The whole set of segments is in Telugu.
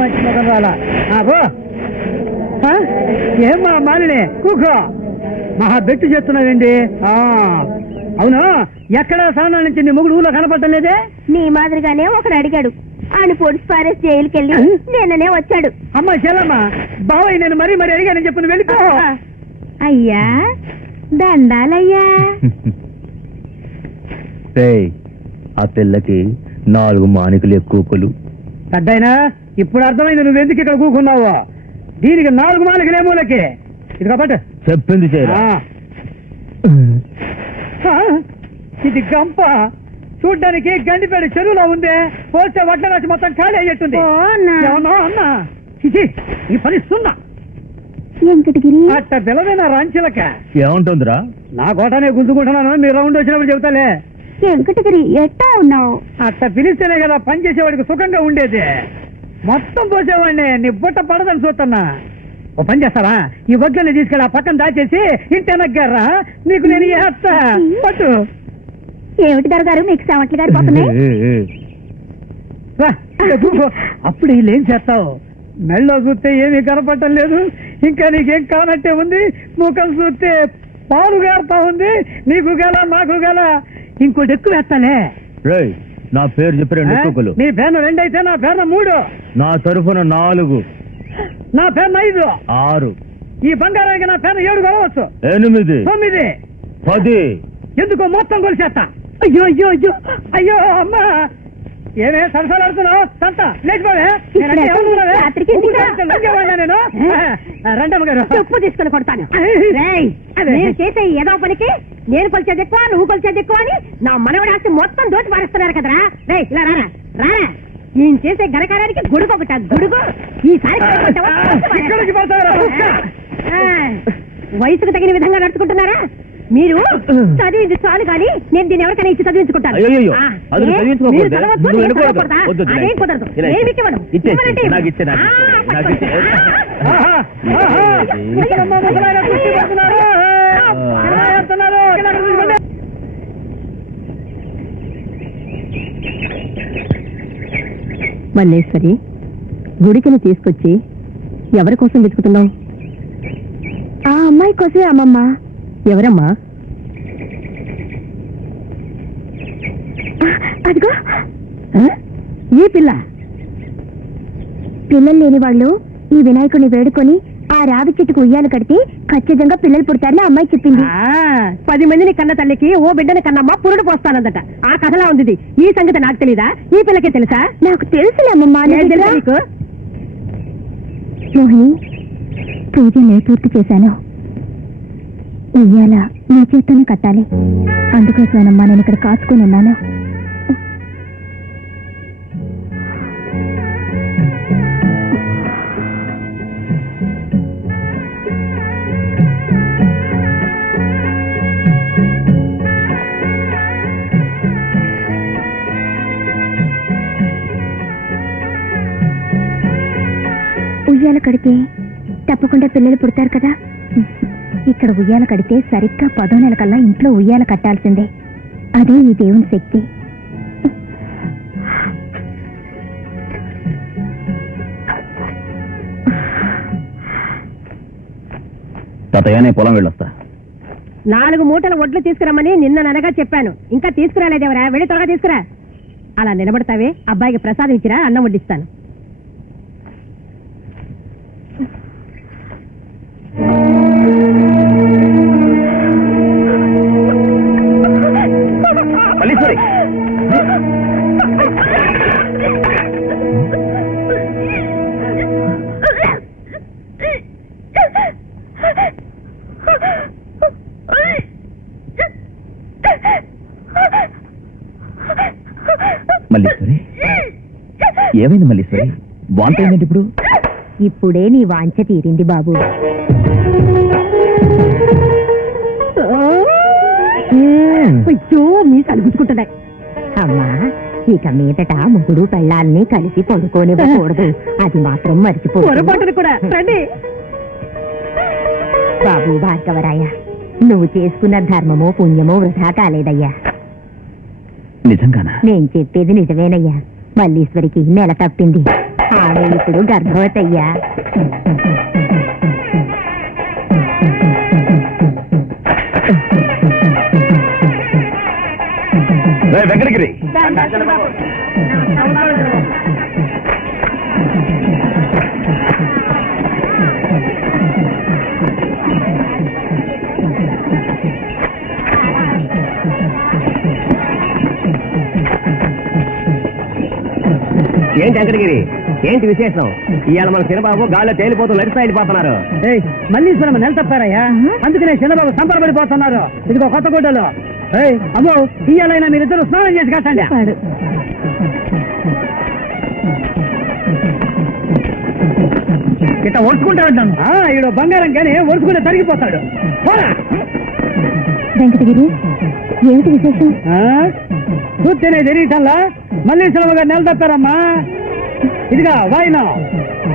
మంచి మొదలు రాలా ఏమ్మా మాలిని కూకో మహా బెట్టు చేస్తున్నావేంటి అవును ఎక్కడ స్థానం నుంచి నీ మొగుడు ఊళ్ళో కనపడటం లేదే నీ మాదిరిగానే ఒకడు అడిగాడు ఆయన పొడిచి పారేసి జైలుకెళ్ళి నేననే వచ్చాడు. అమ్మా చెల్లమ్మా బావయ్య నేను మరీ మరీ అడిగానని చెప్పి వెళ్ళిపో. అయ్యా దండాలయ్యా. ఆ పిల్లకి 4 మానికలు ఎక్కువలు. పెద్దయినా ఇప్పుడు అర్థమైంది నువ్వెందుకు ఇక్కడ కూకున్నావు. దీనికి 4 మానికలు ఏమూలకి ఇది కాబట్టి చెప్పింది చేయరా. ఇది గంప చూడ్డానికి గండిపేట చెరువులో ఉంది. పోస్తే వడ్ల రాసి మొత్తం ఖాళీ అయ్యేట్టుంది. అన్నా ఈ పని సున్నా వెంకటగిరి అట్ట పిలవేనా రాంచిలక ఏముంటుందిరా. నా కోటనే గుంజుకుంటున్నాను. మీరు రౌండ్ వచ్చినప్పుడు చెబుతాలే. వెంకటగిరి ఎట్టా ఉన్నావు. అట్ట పిలిస్తేనే కదా పని చేసేవాడికి సుఖంగా ఉండేది. మొత్తం పోసేవాడిని నీ బుట్ట పడదని చూస్తున్నా. ఓ పని చేస్తావా ఈ వడ్లని తీసుకెళ్ళి ఆ పక్కన దాచేసి ఇంటి నగ్గారా నీకు నేను చేస్తా పట్టు. ఏమిటి దొరగారు మీకు సెవెంట్లు గారు పోతున్నాయి. అప్పుడు వీళ్ళేం చేస్తావు. మెళ్ళో చూస్తే ఏమీ కనపడటం లేదు. ఇంకా నీకేం కానట్టే ఉంది. ముఖం చూస్తే పాలు గారుతా ఉంది. నీకు గల నాకు గల ఇంకోటి ఎక్కువ వేస్తానే. నా పేరు చెప్పి 2 ఎక్కువలు. నీ పేరు 2 అయితే నా పేరు 3. నా తరఫున 4. నా పేరు 5. 6. ఈ బంగారానికి నా పేరు 7 కొనవచ్చు. 8. 9. 10. ఎందుకో మొత్తం కొలిసేస్తా. అయ్యో అయ్యో అయ్యో అయ్యో అమ్మా ఏమే సరసాలాడుతున్నావు. సంత లేచిపోవే. నేను రండమ్మ గారు చెప్పు తీసుకుని కొడతాను. నేను చేసే ఏదో పనికి నేను కొలిచేది ఎక్కువ నువ్వు కొలిచేది ఎక్కువ అని నా మనవడి ఆస్తి మొత్తం దోచి పారేస్తున్నారు కదరా. రే ఇలా రారా రారా. నేను చేసే గణకారానికి గుడుగు ఒకట గుడుగు. ఈసారి వయసుకు తగిన విధంగా నడుచుకుంటున్నారా మీరు. చదివింది చాలు కానీ నేను దీన్ని ఎవరికైనా ఇచ్చి చదివించుకుంటాను. అదేం కుదరదు. మల్లేశ్వరి గుడికిని తీసుకొచ్చి ఎవరి కోసం వెతుకుతున్నావు. ఆ అమ్మాయి కోసమే అమ్మమ్మ. ఎవరమ్మా. అదిగో ఈ పిల్ల. పిల్లలు లేని వాళ్ళు ఈ వినాయకుడిని వేడుకొని ఆ రావి చెట్టుకు ఉయ్యాలు కడితే ఖచ్చితంగా పిల్లలు పుడతారని అమ్మాయి చెప్పింది. 10 మందిని కన్న తల్లికి ఓ బిడ్డని కన్నమ్మ పురుడు పోస్తానందట. ఆ కథలా ఉంది. ఈ సంగతి నాకు తెలీదా. ఈ పిల్లకే తెలుసా. నాకు తెలుసులేమ్మా. మోహిని పూజ నేను పూర్తి చేశాను. ఉయ్యాల నీ చేత్తోనే కట్టాలి. అందుకోసమేనమ్మా నేను ఇక్కడ కాచుకొని ఉన్నాను. ఉయ్యాల కడితే తప్పకుండా పిల్లలు పుడతారు కదా. ఇక్కడ ఉయ్యాల కడితే సరిగ్గా 10 నెలల కల్లా ఇంట్లో ఉయ్యాల కట్టాల్సిందే. అదే ఈ దేవుని శక్తి. తాతయ్య పొలం వెళ్ళొస్తా. 4 మూటల వడ్లు తీసుకురమ్మని నిన్న ననగా చెప్పాను. ఇంకా తీసుకురాలేదేవరా. వెళ్ళి త్వరగా తీసుకురా. అలా నిలబడతావే అబ్బాయికి ప్రసాదం ఇచ్చిరా అన్నం వడ్డిస్తాను. మల్లీశ్వరి ఏమైంది. మల్లీశ్వరి వాంత ఏంటి ఇప్పుడు. ఇప్పుడే నీ వాంఛ తీరింది బాబు. అయ్యో మీ కలుగుచుకుంటున్నాయి. అమ్మా ఇక మీదట ముగ్గురు పెళ్ళాలని కలిసి పడుకోనివ్వకూడదు. అది మాత్రం మర్చిపోదు కూడా. బాబు భార్గవరాయ నువ్వు చేసుకున్న ధర్మమో పుణ్యమో వృధా కాలేదయ్యా. నిజంగానా. నేను చెప్పేది నిజమేనయ్యా. మల్లీశ్వరికి నెల తప్పింది. ఆమె ఇప్పుడు గర్భవతయ్యా. వెంకటగిరి ఏంటి వెంకటగిరి, ఏంటి విశేషం? ఇవాళ మన చిన్నబాబు గాల్లో తేలిపోతూ నడిచి వెళ్ళిపోతున్నారు. మల్లీశ్వరం నెల తప్పారయ్యా, అందుకనే చంద్రబాబు సంపరపడిపోతున్నారు. ఇదిగో కొత్త గుడ్డలో. అమ్మో, ఇయ్యాలైనా మీరిద్దరు స్నానం చేసి కట్టండి. ఇట్లా ఒడుచుకుంటాడు. ఈడు బంగారం కానీ ఒడుచుకుంటే తరిగిపోతాడు. వెంకటగిరి, ఏమిటి విశేషం? చూస్తేనే తెలియటల్లా మల్లీశ్వరమ్మ గారు నెల తప్పారమ్మా. ఇదిగా వాయినా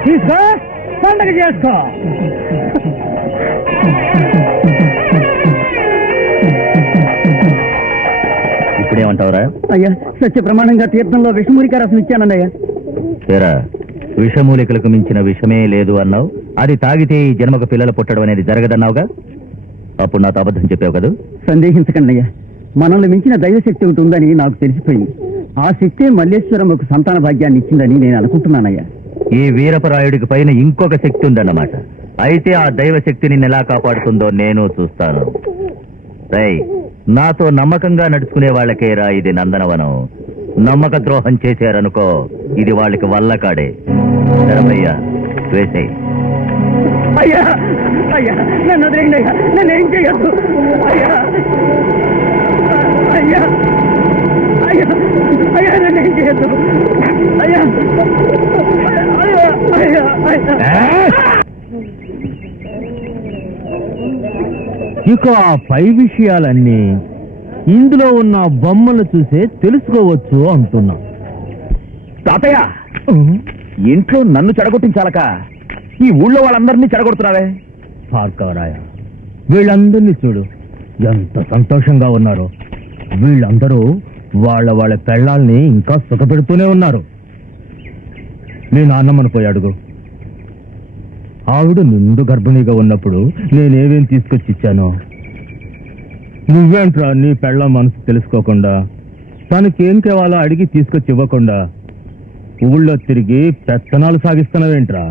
తీసుకో, పండగ చేసుకో. ఇప్పుడేమంటావురా? అయ్యా, సత్య ప్రమాణంగా తీర్థంలో విషమూలిక రసం ఇచ్చానండి అయ్యా. సరే, విషమూలికలకు మించిన విషమే లేదు అన్నావు. అది తాగితే ఈ జన్మకు పిల్లలు పుట్టడం అనేది జరగదన్నావుగా. అప్పుడు నాతో అబద్ధం చెప్పావు కదా. సందేహించకండి అయ్యా, మనల్ని మించిన దైవశక్తి ఒకటి ఉందని నాకు తెలిసిపోయింది. ఆ శక్తే మల్లేశ్వరమ్మకు సంతాన భాగ్యాన్ని ఇచ్చిందని నేను అనుకుంటున్నానయ్యా. ఈ వీరపరాయుడికి పైన ఇంకొక శక్తి ఉందన్నమాట. అయితే ఆ దైవ శక్తిని ఎలా కాపాడుతుందో నేను చూస్తాను. రేయ్, నాతో నమ్మకంగా నడుచుకునే వాళ్ళకేరా ఇది నందనవనం. నమ్మక ద్రోహం చేశారనుకో, ఇది వాళ్ళకి వల్లకాడే. సరమయ్యా, వేసే. అయ్యా అయ్యా, నన్ను వదిలేయండి అయ్యా, నన్ను ఏం చేయొద్దు అయ్యా. అయ్యా అయ్యా అయ్యా, నన్ను ఏం చేయొద్దు అయ్యా. అయ్యా అయ్యా అయ్యా. ఇక ఆ పై విషయాలన్నీ ఇందులో ఉన్న బొమ్మలు చూసే తెలుసుకోవచ్చు అంటున్నా. తాతయ్య, ఇంట్లో నన్ను చెడగొట్టించాలక ఈ ఊళ్ళో వాళ్ళందరినీ చెడగొడుతున్నావే. భార్గవరాయ, వీళ్ళందరినీ చూడు, ఎంత సంతోషంగా ఉన్నారో. వీళ్ళందరూ వాళ్ళ వాళ్ళ పెళ్ళాల్ని ఇంకా సుఖపెడుతూనే ఉన్నారు. నీ నాన్నమ్మను పోయి అడుగు. ఆవిడ నిండు గర్భిణీగా ఉన్నప్పుడు నేనేమేం తీసుకొచ్చి ఇచ్చానో. నువ్వేంట్రా నీ పెళ్ళ మనసు తెలుసుకోకుండా, తనకేం కావాలో అడిగి తీసుకొచ్చి ఇవ్వకుండా ఊళ్ళో తిరిగి పెత్తనాలు సాగిస్తున్నావేంట్రా?